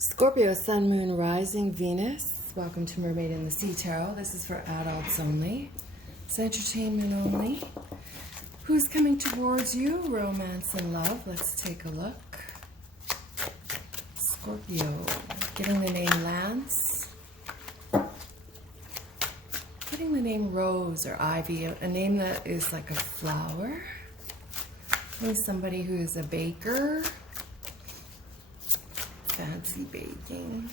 Scorpio, Sun, Moon, Rising, Venus. Welcome to Mermaid in the Sea Tarot. This is for adults only. It's entertainment only. Who's coming towards you? Romance and love. Let's take a look. Scorpio, getting the name Lance. Getting the name Rose or Ivy, a name that is like a flower. Getting somebody who is a baker. Fancy baking.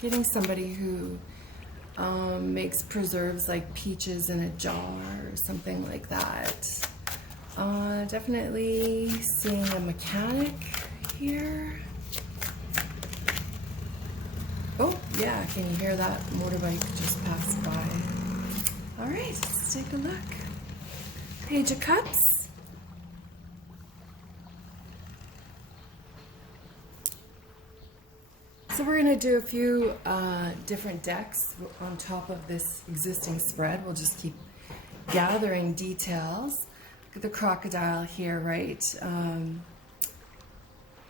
Getting somebody who makes preserves like peaches in a jar or something like that. Definitely seeing a mechanic here. Oh yeah, can you hear that motorbike just pass by? All right, let's take a look. Page of Cups. So we're going to do a few different decks on top of this existing spread. We'll just keep gathering details. Look at the crocodile here, right?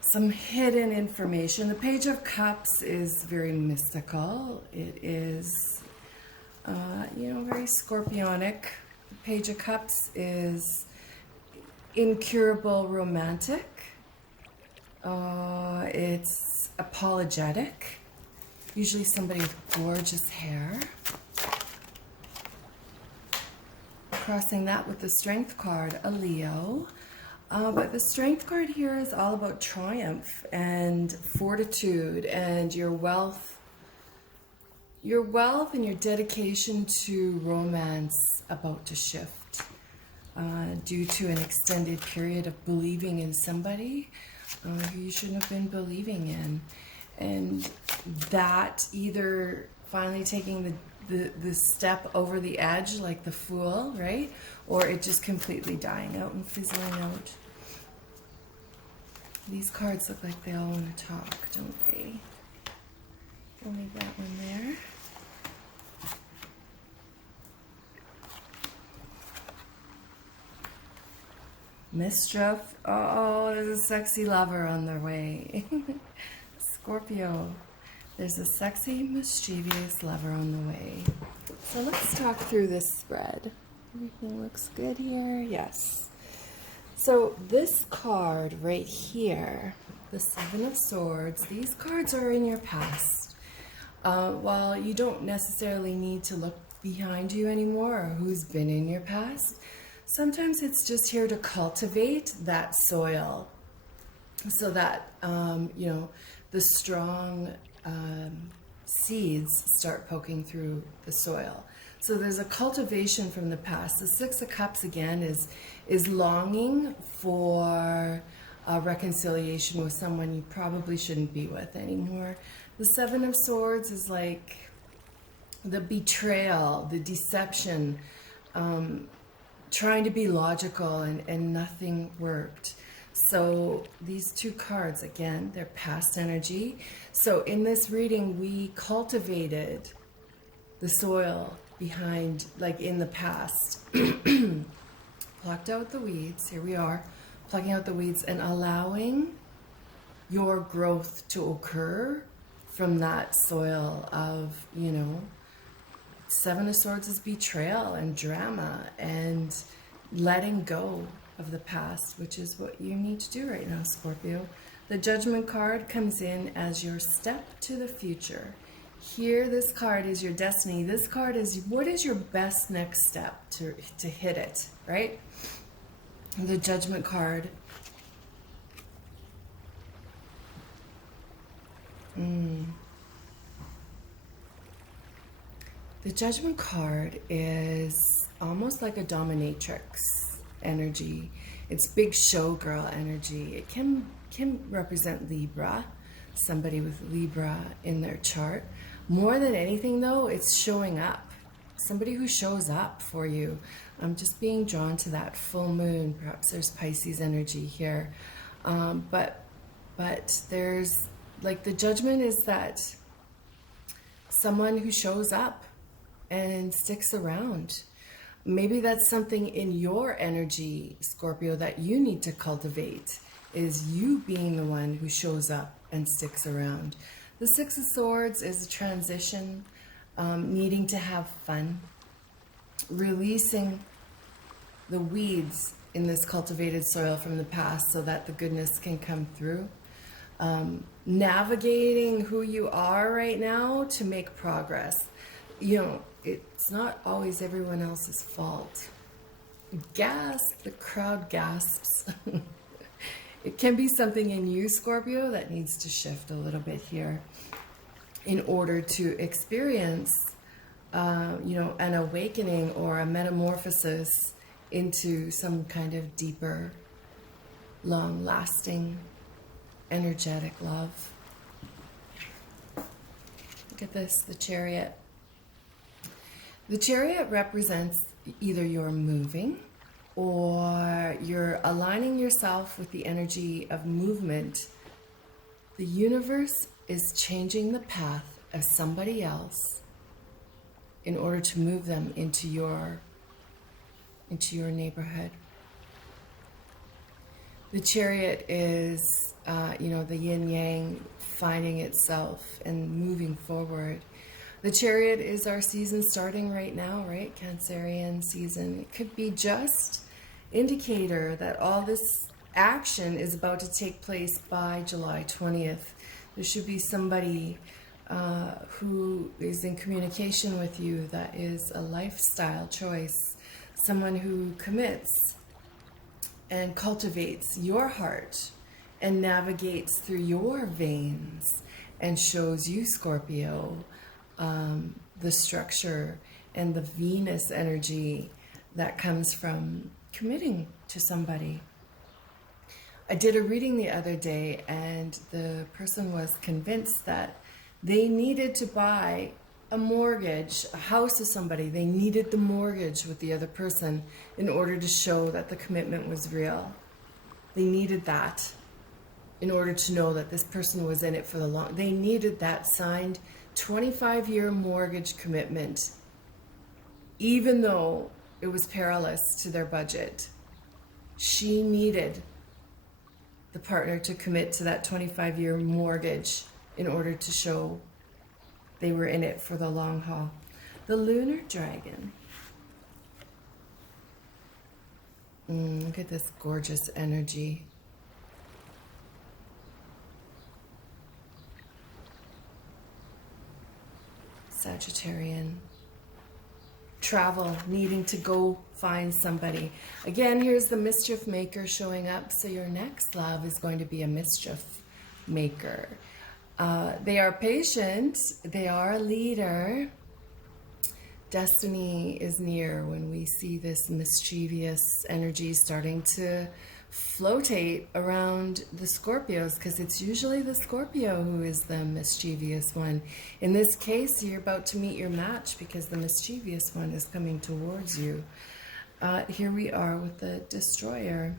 Some hidden information. The Page of Cups is very mystical. It is, very scorpionic. The Page of Cups is incurable romantic. It's apologetic, usually somebody with gorgeous hair. Crossing that with the Strength card, a Leo. But the Strength card here is all about triumph and fortitude and your wealth and your dedication to romance about to shift due to an extended period of believing in somebody who you shouldn't have been believing in, and that either finally taking the step over the edge like the Fool, right, or it just completely dying out and fizzling out. These cards look like they all want to talk, don't they? I'll leave that one there. Mischief. Oh, there's a sexy lover on their way. Scorpio. There's a sexy, mischievous lover on the way. So let's talk through this spread. Everything looks good here. Yes. So this card right here, the Seven of Swords, these cards are in your past. While you don't necessarily need to look behind you anymore or who's been in your past, sometimes it's just here to cultivate that soil so that, the strong seeds start poking through the soil. So there's a cultivation from the past. The Six of Cups, again, is longing for reconciliation with someone you probably shouldn't be with anymore. The Seven of Swords is like the betrayal, the deception, trying to be logical and nothing worked. So these two cards, again, they're past energy. So in this reading, we cultivated the soil behind, like in the past. Plucked out the weeds. Here we are, plucking out the weeds and allowing your growth to occur from that soil of, Seven of Swords is betrayal and drama and letting go of the past, which is what you need to do right now, Scorpio. The Judgment card comes in as your step to the future. Here, this card is your destiny. This card is what is your best next step to hit it, right? The Judgment card. The Judgment card is almost like a dominatrix energy. It's big showgirl energy. It can represent Libra, somebody with Libra in their chart. More than anything, though, it's showing up. Somebody who shows up for you. I'm just being drawn to that full moon. Perhaps there's Pisces energy here. But there's, like, the Judgment is that someone who shows up and sticks around. Maybe that's something in your energy, Scorpio, that you need to cultivate, is you being the one who shows up and sticks around. The Six of Swords is a transition, needing to have fun, releasing the weeds in this cultivated soil from the past so that the goodness can come through. Navigating who you are right now to make progress. You know, it's not always everyone else's fault. Gasp, the crowd gasps. It can be something in you, Scorpio, that needs to shift a little bit here in order to experience, you know, an awakening or a metamorphosis into some kind of deeper, long-lasting, energetic love. Look at this, the Chariot. The Chariot represents either you're moving or you're aligning yourself with the energy of movement. The universe is changing the path of somebody else in order to move them into your neighborhood. The Chariot is, you know, the yin yang finding itself and moving forward. The Chariot is our season starting right now, right? Cancerian season. It could be just indicator that all this action is about to take place by July 20th. There should be somebody who is in communication with you that is a lifestyle choice, someone who commits and cultivates your heart and navigates through your veins and shows you, Scorpio, the structure and the Venus energy that comes from committing to somebody. I did a reading the other day and the person was convinced that they needed to buy a mortgage, a house to somebody. They needed the mortgage with the other person in order to show that the commitment was real. They needed that in order to know that this person was in it for the long. They needed that signed 25-year mortgage commitment, even though it was perilous to their budget. She needed the partner to commit to that 25-year mortgage in order to show they were in it for the long haul. The lunar dragon. Look at this gorgeous energy. Sagittarian. Travel, needing to go find somebody. Again, here's the mischief maker showing up. So your next love is going to be a mischief maker. They are patient. They are a leader. Destiny is near when we see this mischievous energy starting to flotate around the Scorpios, because it's usually the Scorpio who is the mischievous one. In this case, you're about to meet your match because the mischievous one is coming towards you. Here we are with the Destroyer.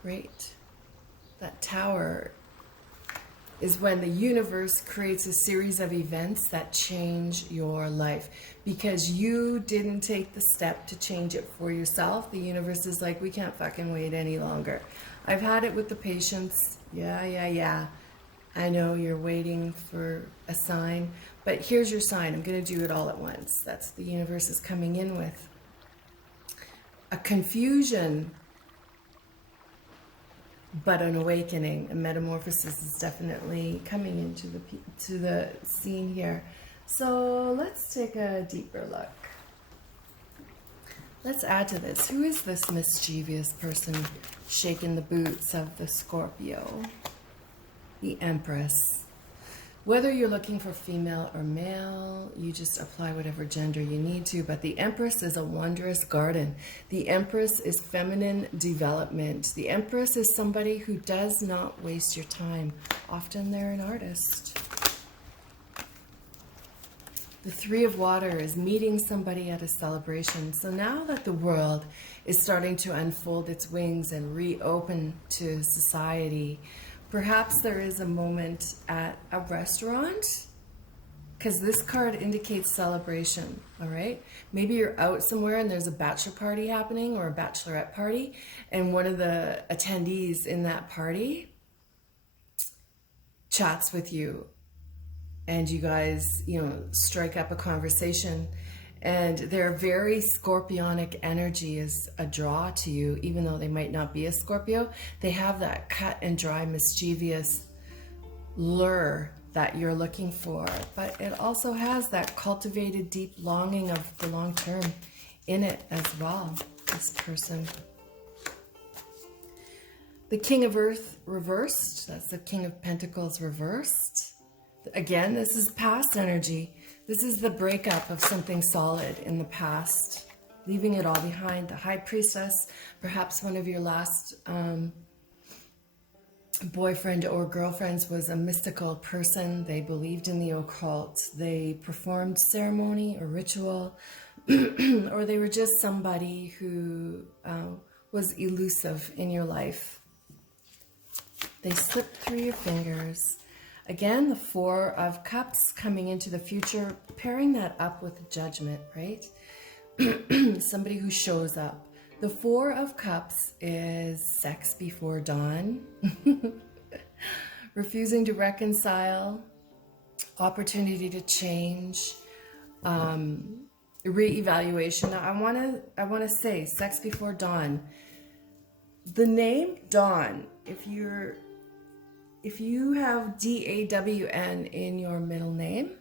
Great. That Tower is when the universe creates a series of events that change your life because you didn't take the step to change it for yourself. The universe is like, we can't fucking wait any longer. I've had it with the patients. Yeah. I know you're waiting for a sign, but here's your sign. I'm going to do it all at once. That's the universe is coming in with. A confusion, but an awakening, a metamorphosis is definitely coming into the scene here. So let's take a deeper look. Let's add to this. Who is this mischievous person shaking the boots of the Scorpio? The Empress. Whether you're looking for female or male, you just apply whatever gender you need to, but the Empress is a wondrous garden. The Empress is feminine development. The Empress is somebody who does not waste your time. Often they're an artist. The Three of Water is meeting somebody at a celebration. So now that the world is starting to unfold its wings and reopen to society, perhaps there is a moment at a restaurant, because this card indicates celebration, all right? Maybe you're out somewhere and there's a bachelor party happening or a bachelorette party, and one of the attendees in that party chats with you and you guys, you know, strike up a conversation, and their very scorpionic energy is a draw to you, even though they might not be a Scorpio. They have that cut and dry, mischievous lure that you're looking for, but it also has that cultivated deep longing of the long term in it as well, this person. The King of Earth reversed, that's the King of Pentacles reversed. Again, this is past energy. This is the breakup of something solid in the past, leaving it all behind. The High Priestess, perhaps one of your last boyfriend or girlfriends was a mystical person. They believed in the occult. They performed ceremony or ritual, or they were just somebody who was elusive in your life. They slipped through your fingers. Again, the Four of Cups coming into the future, pairing that up with Judgment, right? Somebody who shows up. The Four of Cups is sex before dawn, refusing to reconcile, opportunity to change, reevaluation. Now, I want to say sex before dawn. The name Dawn, if you have D-A-W-N in your middle name,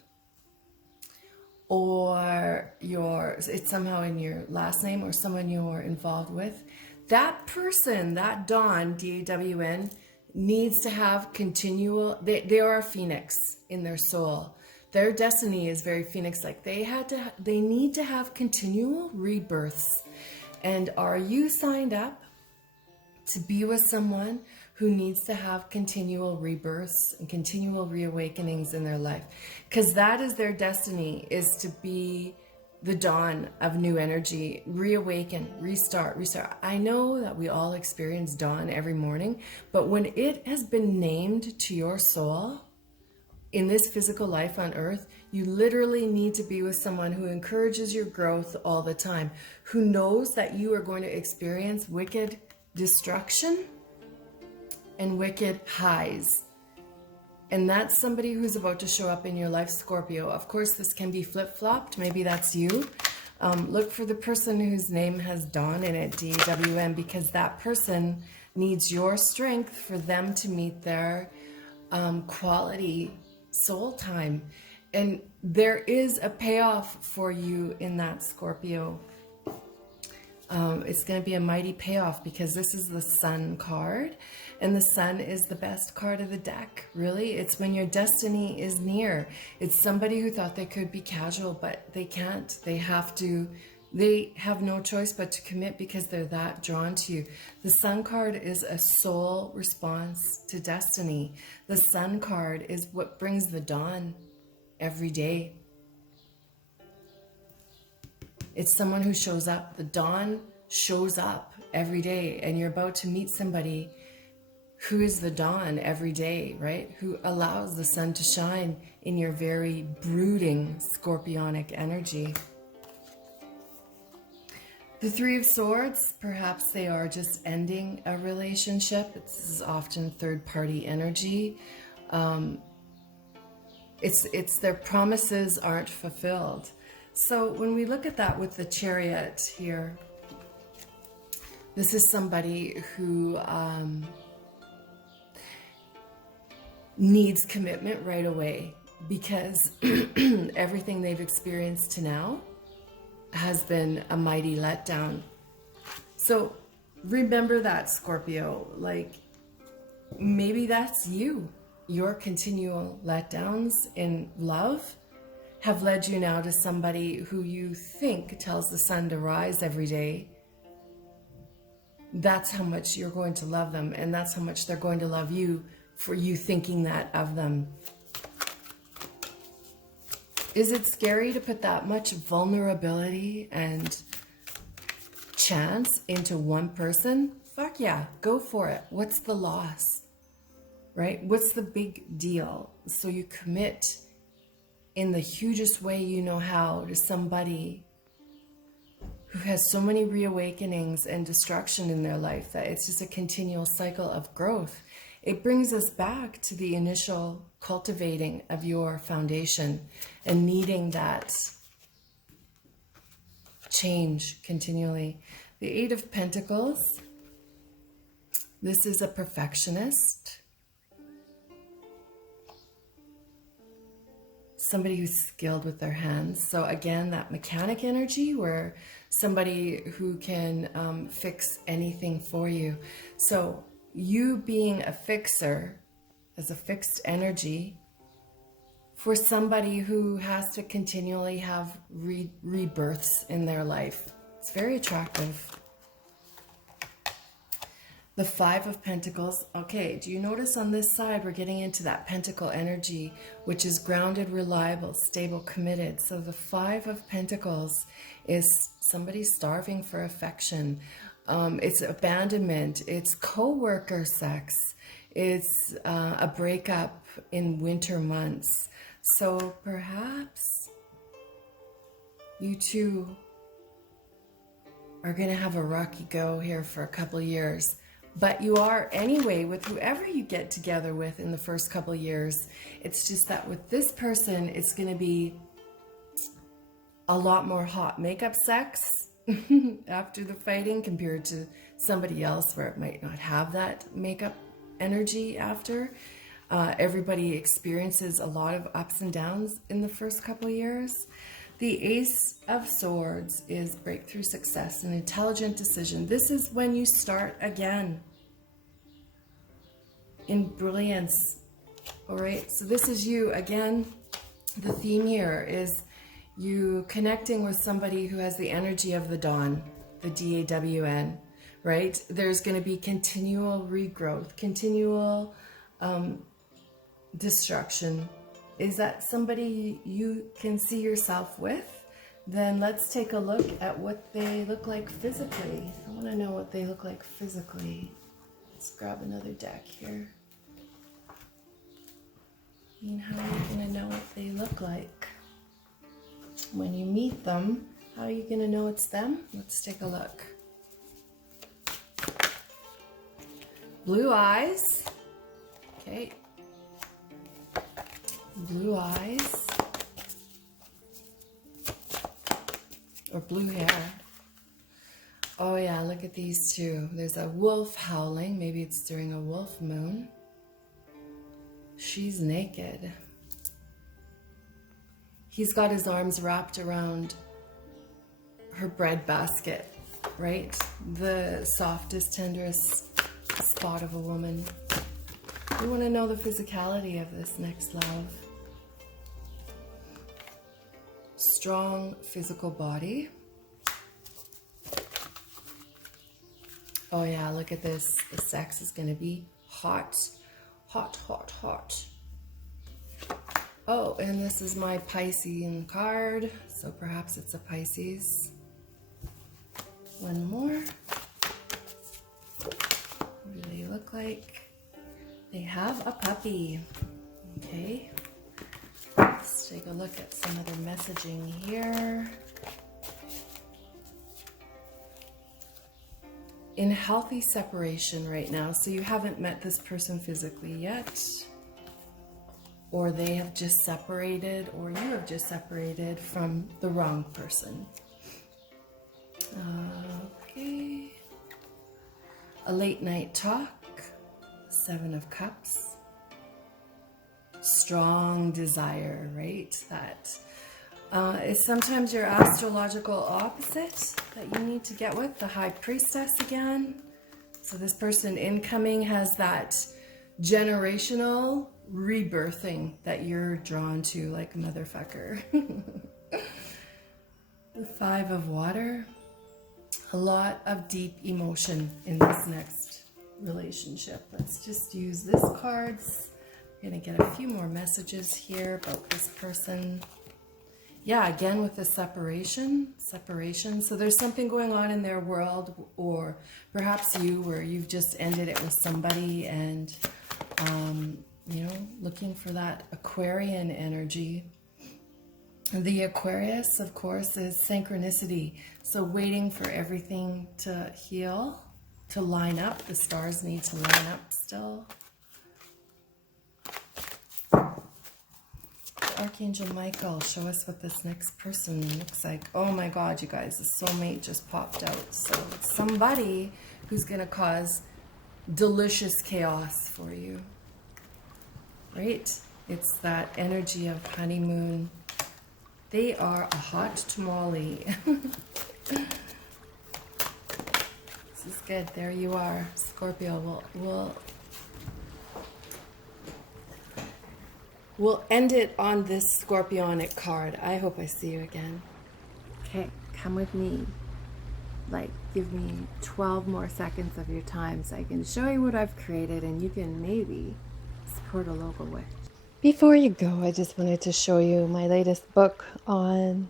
or it's somehow in your last name or someone you're involved with, that person, that Dawn, D-A-W-N, needs to have continual, they are a phoenix in their soul. Their destiny is very phoenix-like. They need to have continual rebirths. And are you signed up to be with someone who needs to have continual rebirths and continual reawakenings in their life? Because that is their destiny, is to be the dawn of new energy, reawaken, restart. I know that we all experience dawn every morning, but when it has been named to your soul in this physical life on earth, you literally need to be with someone who encourages your growth all the time, who knows that you are going to experience wicked destruction and wicked highs. And that's somebody who's about to show up in your life, Scorpio. Of course, this can be flip-flopped. Maybe that's you. Look for the person whose name has Dawn in it, D-A-W-N, because that person needs your strength for them to meet their quality soul time. And there is a payoff for you in that, Scorpio. It's going to be a mighty payoff, because this is the Sun card, and the Sun is the best card of the deck, really. It's when your destiny is near. It's somebody who thought they could be casual, but they can't. They have no choice but to commit, because they're that drawn to you. The Sun card is a soul response to destiny. The Sun card is what brings the dawn every day. It's someone who shows up. The dawn shows up every day, and you're about to meet somebody who is the dawn every day, right? Who allows the sun to shine in your very brooding scorpionic energy. The Three of Swords, perhaps they are just ending a relationship. This is often third-party energy. It's their promises aren't fulfilled. So when we look at that with the Chariot here, this is somebody who needs commitment right away, because everything they've experienced to now has been a mighty letdown. So remember that, Scorpio. Like, maybe that's you. Your continual letdowns in love have led you now to somebody who you think tells the sun to rise every day. That's how much you're going to love them, and that's how much they're going to love you for you thinking that of them. Is it scary to put that much vulnerability and chance into one person? Fuck yeah, go for it. What's the loss, right? What's the big deal? So you commit in the hugest way you know how to somebody who has so many reawakenings and destruction in their life that it's just a continual cycle of growth. it brings us back to the initial cultivating of your foundation and needing that change continually. The Eight of Pentacles. This is a perfectionist. Somebody who's skilled with their hands. So again, that mechanic energy where somebody who can fix anything for you. So you being a fixer as a fixed energy for somebody who has to continually have rebirths in their life. It's very attractive. The Five of Pentacles. Okay, do you notice on this side we're getting into that pentacle energy, which is grounded, reliable, stable, committed. So the Five of Pentacles is somebody starving for affection. It's abandonment. It's co-worker sex. It's a breakup in winter months. So perhaps you two are going to have a rocky go here for a couple years. But you are anyway with whoever you get together with in the first couple years. It's just that with this person, it's going to be a lot more hot makeup sex after the fighting compared to somebody else where it might not have that makeup energy after. Everybody experiences a lot of ups and downs in the first couple years. The Ace of Swords is breakthrough success and intelligent decision. This is when you start again in brilliance. All right, so this is you again. The theme here is you connecting with somebody who has the energy of the dawn, the DAWN, right? There's going to be continual regrowth, continual destruction. Is that somebody you can see yourself with? Then let's take a look at what they look like physically. I want to know what they look like physically. Let's grab another deck here. And how are you going to know what they look like? When you meet them, how are you going to know it's them? Let's take a look. Blue eyes. Okay. Blue eyes. Or blue hair. Oh yeah, look at these two. There's a wolf howling. Maybe it's during a wolf moon. She's naked. He's got his arms wrapped around her bread basket, right? The softest, tenderest spot of a woman. You want to know the physicality of this next love. Strong physical body. Oh yeah, look at this. The sex is going to be hot. Hot, hot, hot. Oh, and this is my Piscean card. So perhaps it's a Pisces. One more. What do they look like? They have a puppy. Okay. Let's take a look at some other messaging here. In healthy separation right now, so you haven't met this person physically yet, or they have just separated, or you have just separated from the wrong person. Okay. A late night talk. Seven of Cups. Strong desire, right? That is sometimes your astrological opposite that you need to get with, the High Priestess again. So this person incoming has that generational rebirthing that you're drawn to like a motherfucker. The Five of Water. A lot of deep emotion in this next relationship. Let's just use this cards. We're going to get a few more messages here about this person. Yeah, again with the separation. So there's something going on in their world, or perhaps you, where you've just ended it with somebody and, you know, looking for that Aquarian energy. The Aquarius, of course, is synchronicity. So waiting for everything to heal, to line up. The stars need to line up still. Archangel Michael, show us what this next person looks like. Oh my God, you guys, the soulmate just popped out. So it's somebody who's going to cause delicious chaos for you, right? It's that energy of honeymoon. They are a hot tamale. This is good. There you are, Scorpio. We'll end it on this Scorpionic card. I hope I see you again. Okay, come with me. Like, give me 12 more seconds of your time so I can show you what I've created and you can maybe support a local witch. Before you go, I just wanted to show you my latest book on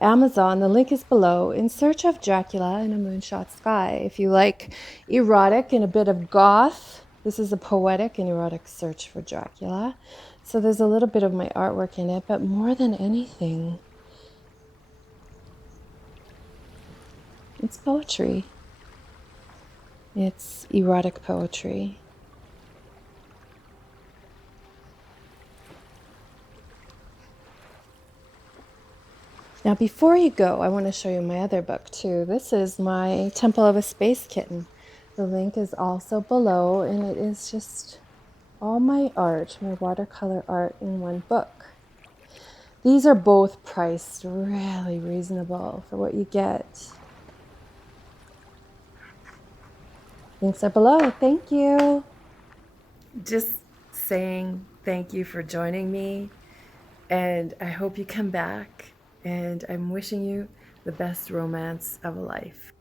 Amazon. The link is below. In Search of Dracula in a Moonshot Sky. If you like erotic and a bit of goth, this is a poetic and erotic search for Dracula. So there's a little bit of my artwork in it, but more than anything, it's poetry. It's erotic poetry. Now, before you go, I want to show you my other book too. This is my Temple of a Space Kitten. The link is also below, and it is just all my art, my watercolor art in one book. These are both priced really reasonable for what you get. Links are below. Thank you. Just saying thank you for joining me, and I hope you come back, and I'm wishing you the best romance of a life.